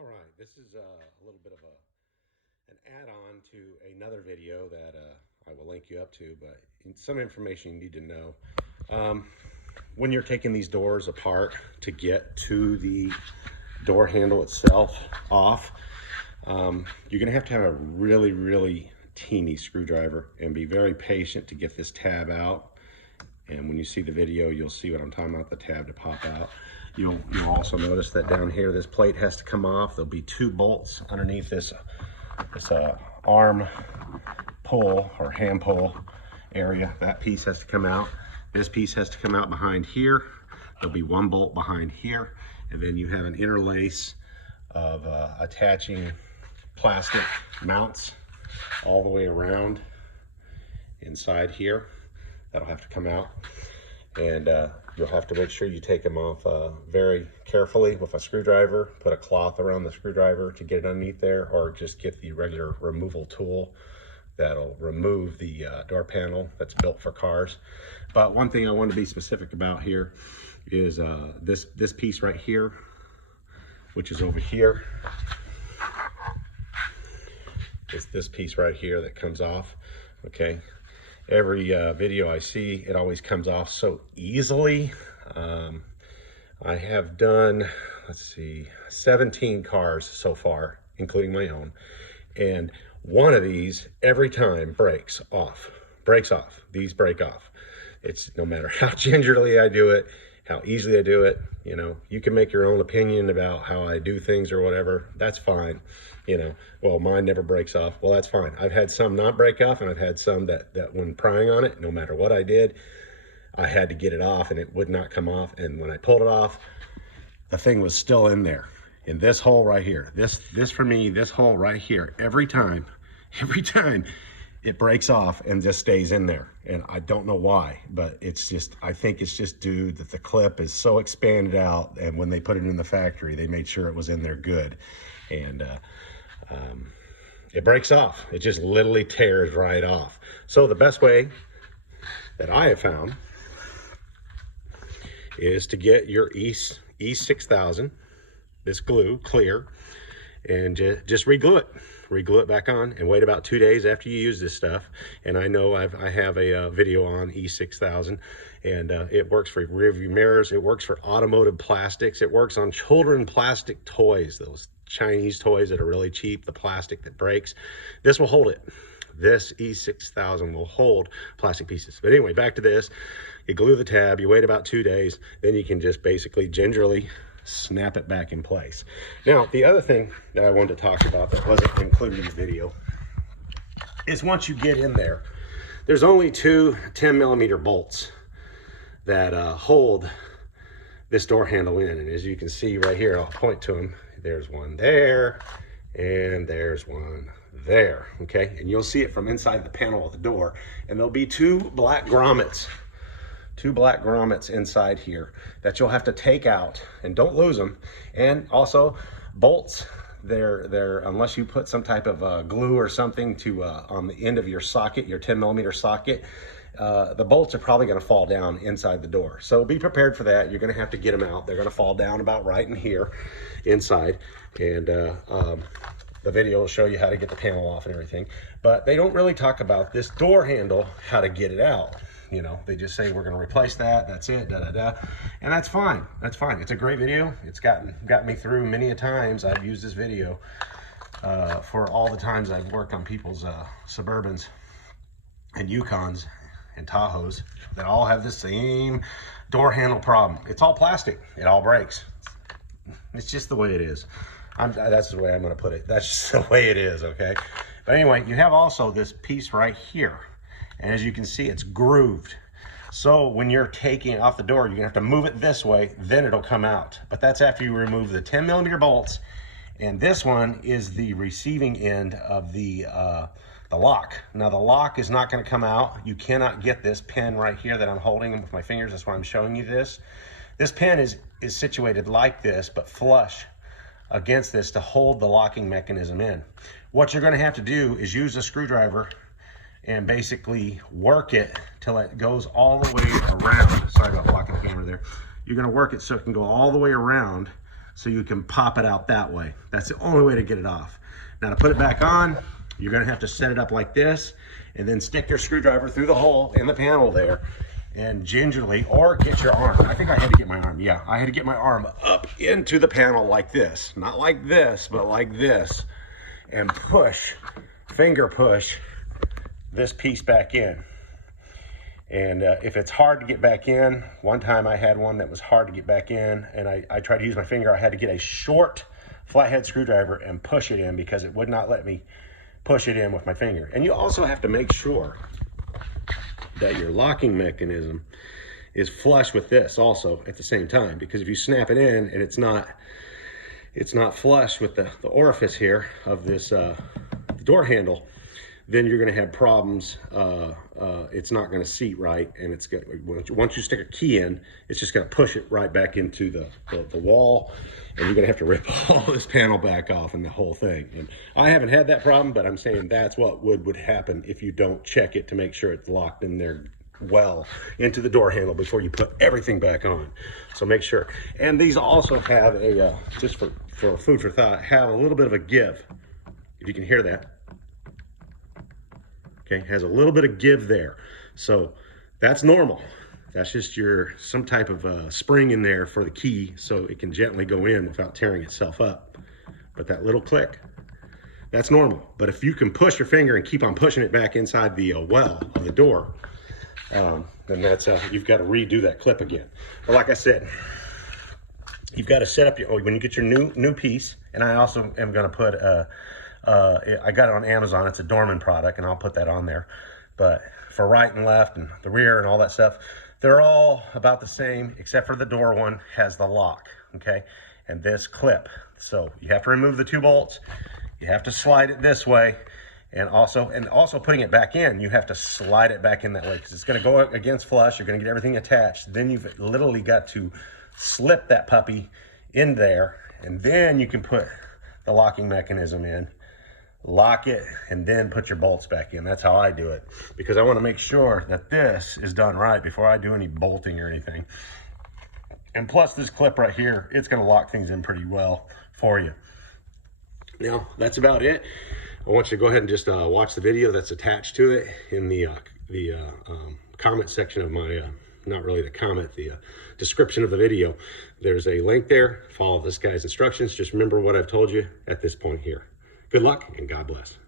All right, this is a little bit of an add-on to another video that I will link you up to, but some information you need to know. When you're taking these doors apart to get to the door handle itself off, you're gonna have to have a really teeny screwdriver and be very patient to get this tab out. And when you see the video, you'll see what I'm talking about, the tab to pop out. You'll also notice that down here, this plate has to come off. There'll be 2 bolts underneath this arm pull or hand pull area. That piece has to come out. This piece has to come out behind here. There'll be 1 bolt behind here. And then you have an interlace of attaching plastic mounts all the way around inside here. That'll have to come out. And you'll have to make sure you take them off very carefully with a screwdriver. Put a cloth around the screwdriver to get it underneath there, or just get the regular removal tool that'll remove the door panel that's built for cars. But one thing I want to be specific about here is this piece right here, which is over here. It's this piece right here that comes off, okay? Every video I see, it always comes off so easily. I have done, let's see, 17 cars so far, including my own. And one of these, every time, breaks off. These break off. It's no matter how gingerly I do it, how easily I do it, you know, you can make your own opinion about how I do things or whatever. That's fine. You know, well, mine never breaks off. Well, that's fine. I've had some not break off, and I've had some that when prying on it, no matter what I did, I had to get it off and it would not come off. And when I pulled it off, the thing was still in there. In this hole right here, this for me, this hole right here, every time it breaks off and just stays in there. And I don't know why, but it's just, I think it's just due that the clip is so expanded out, and when they put it in the factory, they made sure it was in there good. And it breaks off. It just literally tears right off. So the best way that I have found is to get your E6000, this glue, clear, and just re-glue it. Re-glue it back on and wait about 2 days after you use this stuff. And I know I have a video on E6000, and it works for rear view mirrors. It works for automotive plastics. It works on children plastic toys, those Chinese toys that are really cheap, the plastic that breaks. This will hold it. This E6000 will hold plastic pieces. But anyway, back to this. You glue the tab, you wait about 2 days, then you can just basically gingerly snap it back in place. Now, the other thing that I wanted to talk about that wasn't included in the video is once you get in there, there's only 2 10mm bolts that hold this door handle in. And as you can see right here, I'll point to them. There's one there, and there's one there, okay? And you'll see it from inside the panel of the door, and there'll be 2 black grommets. 2 black grommets inside here that you'll have to take out, and don't lose them. And also bolts, they're unless you put some type of glue or something to on the end of your socket, your 10mm socket, the bolts are probably going to fall down inside the door. So be prepared for that. You're going to have to get them out. They're going to fall down about right in here inside. And the video will show you how to get the panel off and everything. But they don't really talk about this door handle, how to get it out. You know, they just say, we're going to replace that. That's it, and that's fine. That's fine. It's a great video. It's gotten me through many a times. I've used this video for all the times I've worked on people's Suburbans and Yukons and Tahoes that all have the same door handle problem. It's all plastic. It all breaks. It's just the way it is. That's the way I'm going to put it. That's just the way it is, okay? But anyway, you have also this piece right here. And as you can see, it's grooved. So when you're taking it off the door, you're gonna have to move it this way, then it'll come out. But that's after you remove the 10mm bolts. And this one is the receiving end of the lock. Now the lock is not gonna come out. You cannot get this pin right here that I'm holding with my fingers. That's why I'm showing you this. This pin is situated like this, but flush against this to hold the locking mechanism in. What you're gonna have to do is use a screwdriver and basically work it till it goes all the way around. Sorry about blocking the camera there. You're gonna work it so it can go all the way around so you can pop it out that way. That's the only way to get it off. Now to put it back on, you're gonna have to set it up like this and then stick your screwdriver through the hole in the panel there and gingerly, or get your arm. I think I had to get my arm, yeah. I had to get my arm up into the panel like this. Not like this, but like this. And push, finger push this piece back in. And if it's hard to get back in, one time I had one that was hard to get back in, and I tried to use my finger. I had to get a short flathead screwdriver and push it in because it would not let me push it in with my finger. And you also have to make sure that your locking mechanism is flush with this also at the same time, because if you snap it in and it's not flush with the orifice here of this door handle, then you're going to have problems. It's not going to seat right, and it's going once you stick a key in, it's just going to push it right back into the wall, and you're going to have to rip all this panel back off and the whole thing. And I haven't had that problem, but I'm saying that's what would happen if you don't check it to make sure it's locked in there well into the door handle before you put everything back on. So make sure. And these also have a just for food for thought, have a little bit of a give, if you can hear that. Okay, has a little bit of give there. So that's normal. That's just some type of spring in there for the key so it can gently go in without tearing itself up. But that little click, that's normal. But if you can push your finger and keep on pushing it back inside the well of the door, then that's you've got to redo that clip again. But like I said, you've got to set up when you get your new piece. And I also am going to put I got it on Amazon. It's a Dorman product, and I'll put that on there. But for right and left and the rear and all that stuff, they're all about the same, except for the door one has the lock, okay? And this clip. So you have to remove the 2 bolts. You have to slide it this way. And also putting it back in, you have to slide it back in that way because it's going to go against flush. You're going to get everything attached. Then you've literally got to slip that puppy in there, and then you can put the locking mechanism in, lock it, and then put your bolts back in. That's how I do it, because I want to make sure that this is done right before I do any bolting or anything. And plus this clip right here, it's going to lock things in pretty well for you. Now, that's about it. I want you to go ahead and just watch the video that's attached to it in the comment section of my, not really the comment, the description of the video. There's a link there. Follow this guy's instructions. Just remember what I've told you at this point here. Good luck and God bless.